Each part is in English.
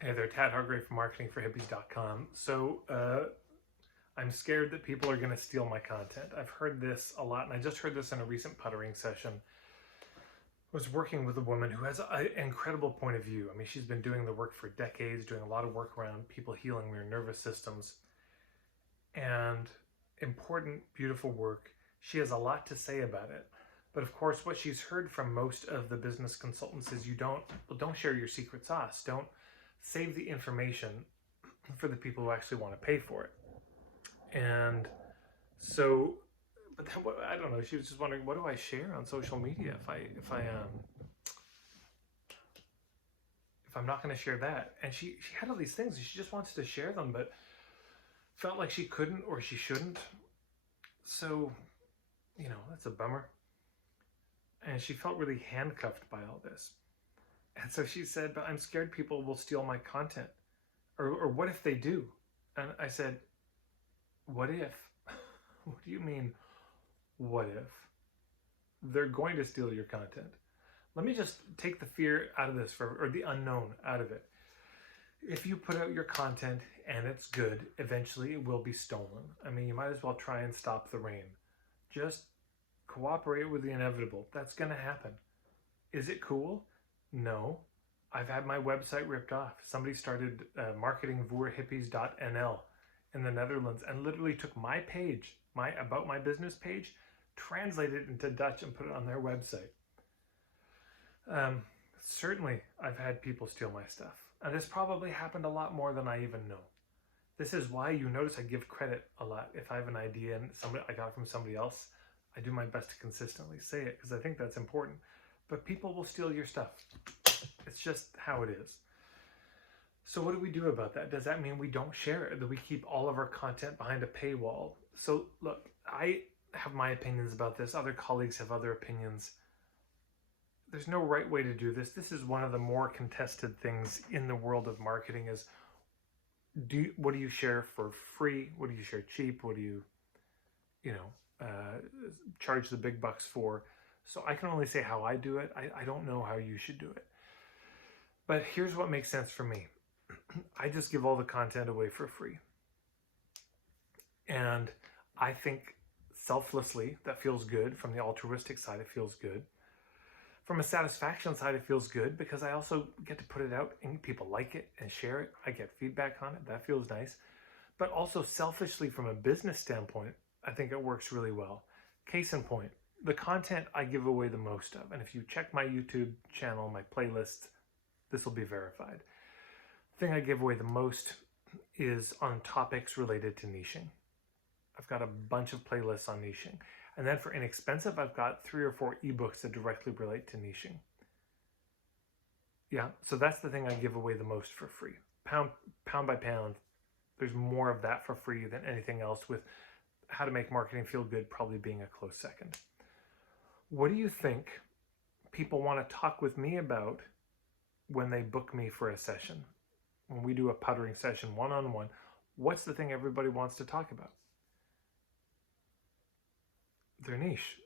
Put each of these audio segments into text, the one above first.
Hey there, Tad Hargrave from marketingforhippies.com. I'm scared that people are going to steal my content. I've heard this a lot, and I just heard this in a recent puttering session. I was working with a woman who has an incredible point of view. I mean, she's been doing the work for decades, doing a lot of work around people healing their nervous systems, and important, beautiful work. She has a lot to say about it. But of course, what she's heard from most of the business consultants is don't share your secret sauce. Don't save the information for the people who actually want to pay for it. And so, but then, I don't know. She was just wondering, what do I share on social media if I'm not going to share that? And she had all these things, and she just wants to share them, but felt like she couldn't or she shouldn't. So, that's a bummer. And she felt really handcuffed by all this. And so she said, but I'm scared people will steal my content. Or what if they do? And I said, what if? What do you mean, what if? They're going to steal your content. Let me just take the fear out of this, or the unknown out of it. If you put out your content and it's good, eventually it will be stolen. I mean, you might as well try and stop the rain. Just cooperate with the inevitable. That's going to happen. Is it cool? No. I've had my website ripped off. Somebody started marketing voor hippies.nl in the Netherlands and literally took my page, my About My Business page, translated it into Dutch and put it on their website. Certainly, I've had people steal my stuff. And this probably happened a lot more than I even know. This is why you notice I give credit a lot. If I have an idea and I got it from somebody else, I do my best to consistently say it because I think that's important. But people will steal your stuff. It's just how it is. So what do we do about that? Does that mean we don't share it? That we keep all of our content behind a paywall? So look, I have my opinions about this. Other colleagues have other opinions. There's no right way to do this. This is one of the more contested things in the world of marketing is what do you share for free? What do you share cheap? What do you charge the big bucks for? So I can only say how I do it. I don't know how you should do it. But here's what makes sense for me. I just give all the content away for free. And I think selflessly, that feels good. From the altruistic side, it feels good. From a satisfaction side, it feels good because I also get to put it out and people like it and share it. I get feedback on it. That feels nice. But also selfishly, from a business standpoint, I think it works really well. Case in point, the content I give away the most of, and if you check my YouTube channel, my playlists, this will be verified. The thing I give away the most is on topics related to niching. I've got a bunch of playlists on niching. And then for inexpensive, I've got 3 or 4 ebooks that directly relate to niching. Yeah, so that's the thing I give away the most for free. Pound by pound, there's more of that for free than anything else, with how to make marketing feel good probably being a close second. What do you think people want to talk with me about when they book me for a session? When we do a puttering session one-on-one, what's the thing everybody wants to talk about? Their niche.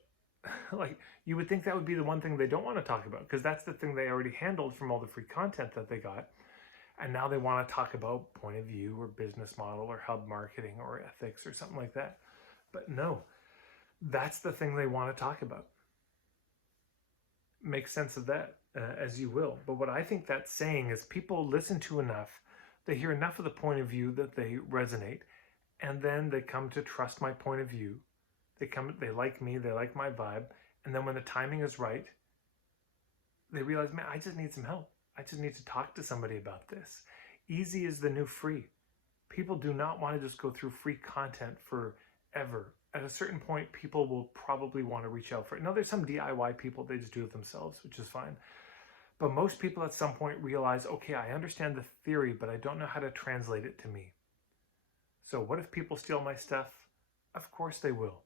Like, you would think that would be the one thing they don't want to talk about because that's the thing they already handled from all the free content that they got. And now they want to talk about point of view or business model or hub marketing or ethics or something like that. But no, that's the thing they want to talk about. Make sense of that as you will. But what I think that's saying is people listen to enough, they hear enough of the point of view that they resonate, and then they come to trust my point of view. They like me, they like my vibe, and then when the timing is right, they realize, man, I just need some help. I just need to talk to somebody about this. Easy is the new free. People do not want to just go through free content forever. At a certain point, people will probably want to reach out for it. Now, there's some DIY people, they just do it themselves, which is fine. But most people at some point realize, okay, I understand the theory, but I don't know how to translate it to me. So what if people steal my stuff? Of course they will.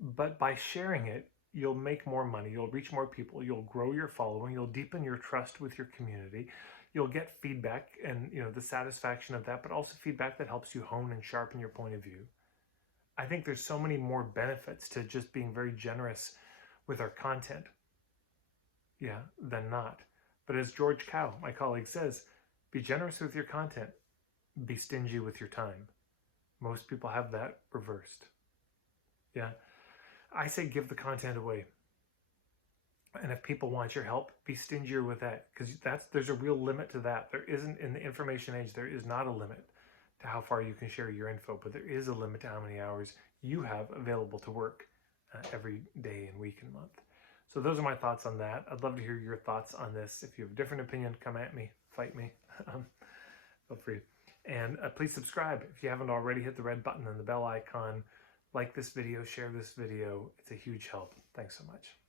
But by sharing it, you'll make more money, you'll reach more people, you'll grow your following, you'll deepen your trust with your community, you'll get feedback and the satisfaction of that, but also feedback that helps you hone and sharpen your point of view. I think there's so many more benefits to just being very generous with our content, than not. But as George Cow, my colleague, says, Be generous with your content. Be stingy with your time. Most people have that reversed. Yeah. I say give the content away. And if people want your help, be stingier with that, because there's a real limit to that. There isn't, in the information age, there is not a limit to how far you can share your info, but there is a limit to how many hours you have available to work every day and week and month. So those are my thoughts on that. I'd love to hear your thoughts on this. If you have a different opinion, come at me, fight me. Feel free. And please subscribe if you haven't already. Hit the red button and the bell icon. Like this video, share this video. It's a huge help. Thanks so much.